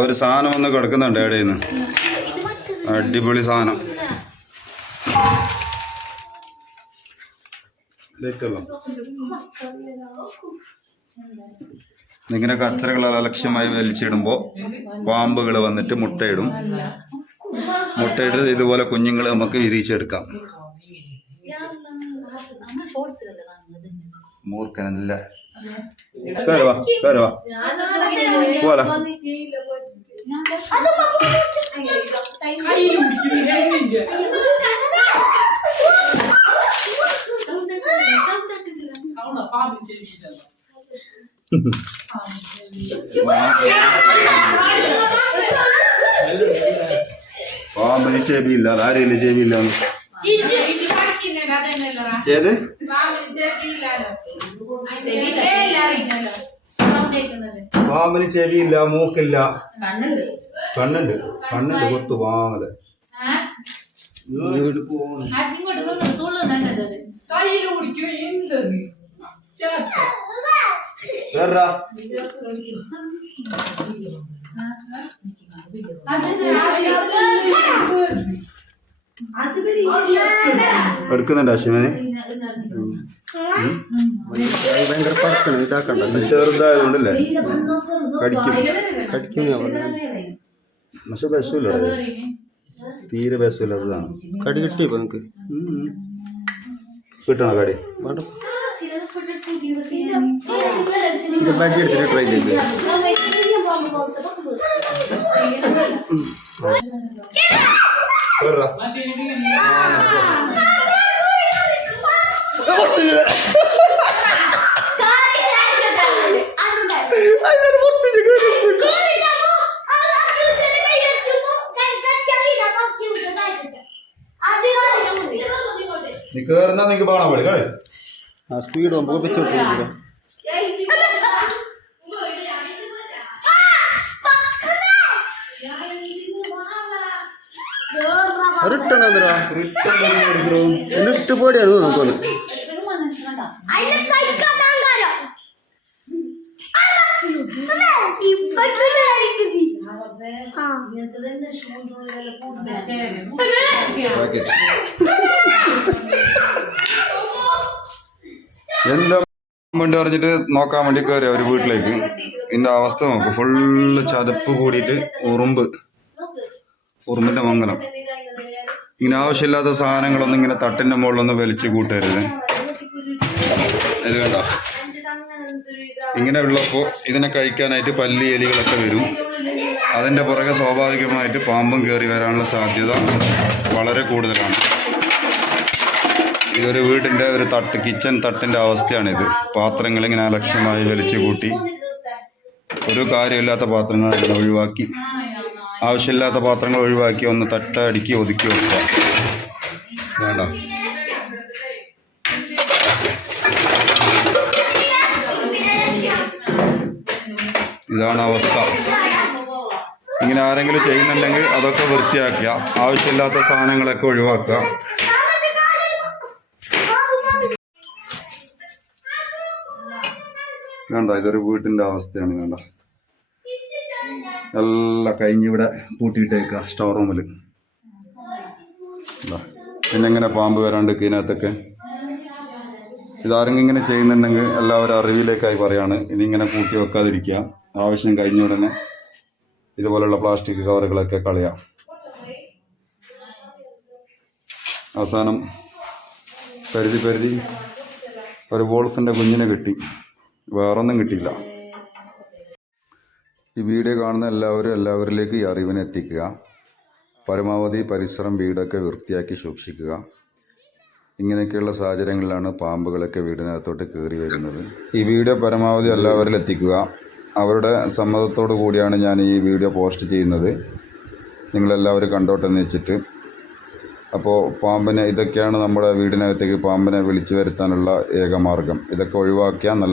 ഒരു സാധനം ഒന്ന് കിടക്കുന്നുണ്ട് എവിടെ നിന്ന്? അടിപൊളി സാധനം. ഇങ്ങനെ കച്ചറകൾ അലക്ഷ്യമായി വലിച്ചിടുമ്പോൾ പാമ്പുകൾ വന്നിട്ട് മുട്ടയിടും. മുട്ടയിട്ട് ഇതുപോലെ കുഞ്ഞുങ്ങൾ നമുക്ക് വിരിയിച്ചെടുക്കാം. മൂർഖനല്ല. Berba, berba. Voilà. పాముని చేపిల్ల లారీలు చేపిల్లను ఏది പാമ്പിന് ചെവിയില്ല മൂക്കില്ല. കണ്ണുണ്ട്. കണ്ണുണ്ട്. കണ്ണുണ്ട് കൊത്തു വാങ്ങൽ എടുക്കുന്നുണ്ട് അശ്വിനെ? ഭയങ്കര പടക്കണം ഇതാക്കണ്ട. ചെറുതായതുകൊണ്ടല്ലേ? കടിക്കും. കടിക്കുന്ന പക്ഷെ വിഷമില്ല. തീരെ വിഷമില്ലാത്തതാണ് കടി കിട്ടിയപ്പോ നിനക്ക് കിട്ടണോ കടി? ബാക്കി എടുത്തിട്ട് ട്രൈ ചെയ്ത്. കേറാ നീ കേറുന്നാ നിനക്ക് പാടാൻ പാടി കളി ആ സ്പീഡ് നമുക്ക് വെച്ച് കൊടുത്തു റിട്ടേൺ എന്തിനാ എന്നിട്ട് പോടിയാണ് നമുക്കൊന്ന് പാക്കറ്റ് എന്താ വേണ്ടി പറഞ്ഞിട്ട് നോക്കാൻ വേണ്ടി കയറിയ ഒരു വീട്ടിലേക്ക്. ഇതിന്റെ അവസ്ഥ നോക്കും. ഫുള്ള് ചതപ്പ് കൂടിയിട്ട് ഉറുമ്പ്. ഉറുമ്പിന്റെ മംഗലം ഇങ്ങനെ ആവശ്യമില്ലാത്ത സാധനങ്ങളൊന്നും ഇങ്ങനെ തട്ടിന്റെ മുകളിലൊന്നും വലിച്ചു കൂട്ടരുത്. ഇത് വേണ്ട ഇങ്ങനെ ഉള്ളപ്പോൾ ഇതിനെ കഴിക്കാനായിട്ട് പല്ലി എലികളൊക്കെ വരും. അതിന്റെ പുറകെ സ്വാഭാവികമായിട്ട് പാമ്പും കയറി വരാനുള്ള സാധ്യത വളരെ കൂടുതലാണ്. ഇതൊരു വീടിന്റെ ഒരു തട്ട് കിച്ചൺ തട്ടിന്റെ അവസ്ഥയാണിത്. പാത്രങ്ങൾ ഇങ്ങനെ അലക്ഷ്യമായി വലിച്ചു കൂട്ടി. ഒരു കാര്യമില്ലാത്ത പാത്രങ്ങൾ ഒഴിവാക്കി. ആവശ്യമില്ലാത്ത പാത്രങ്ങൾ ഒഴിവാക്കി ഒന്ന് തട്ട അടുക്കി ഒതുക്കി വെക്കുക. വേണ്ട. ഇതാണ് അവസ്ഥ. ഇങ്ങനെ ആരെങ്കിലും ചെയ്യുന്നുണ്ടെങ്കിൽ അതൊക്കെ വൃത്തിയാക്കുക. ആവശ്യമില്ലാത്ത സാധനങ്ങളൊക്കെ ഒഴിവാക്കുക. വേണ്ട ഇതൊരു വീട്ടിന്റെ അവസ്ഥയാണ് വേണ്ട എല്ലാം കഴിഞ്ഞിവിടെ പൂട്ടിയിട്ടേക്കുക സ്റ്റോർ റൂമിൽ പിന്നെ എങ്ങനെ പാമ്പ് വരാണ്ട് ഇതിനകത്തൊക്കെ? ഇതാരെങ്കിലും ഇങ്ങനെ ചെയ്യുന്നുണ്ടെങ്കിൽ എല്ലാവരും അറിവിലേക്കായി പറയാണ്. ഇങ്ങനെ പൂട്ടി വെക്കാതിരിക്കുക. ആവശ്യം കഴിഞ്ഞ ഉടനെ ഇതുപോലുള്ള പ്ലാസ്റ്റിക് കവറുകളൊക്കെ കളയാം. അവസാനം കരുതി കരുതി ഒരു വോൾഫിന്റെ കുഞ്ഞിനെ കിട്ടി. വേറൊന്നും കിട്ടിയില്ല. ഈ വീഡിയോ കാണുന്ന എല്ലാവരും എല്ലാവരിലേക്ക് ഈ അറിവിനെ എത്തിക്കുക. പരമാവധി പരിസരം വീടൊക്കെ വൃത്തിയാക്കി സൂക്ഷിക്കുക. ഇങ്ങനെയൊക്കെയുള്ള സാഹചര്യങ്ങളിലാണ് പാമ്പുകളൊക്കെ വീടിനകത്തോട്ട് കയറി വരുന്നത്. ഈ വീഡിയോ പരമാവധി എല്ലാവരിലും എത്തിക്കുക. അവരുടെ സമ്മതത്തോടു കൂടിയാണ് ഞാൻ ഈ വീഡിയോ പോസ്റ്റ് ചെയ്യുന്നത്. നിങ്ങളെല്ലാവരും കണ്ടോട്ടെന്ന് വെച്ചിട്ട്. അപ്പോൾ പാമ്പിനെ ഇതൊക്കെയാണ് നമ്മുടെ വീടിനകത്തേക്ക് പാമ്പിനെ വിളിച്ചു വരുത്താനുള്ള ഏക മാർഗം ഇതൊക്കെ ഒഴിവാക്കിയാൽ നല്ല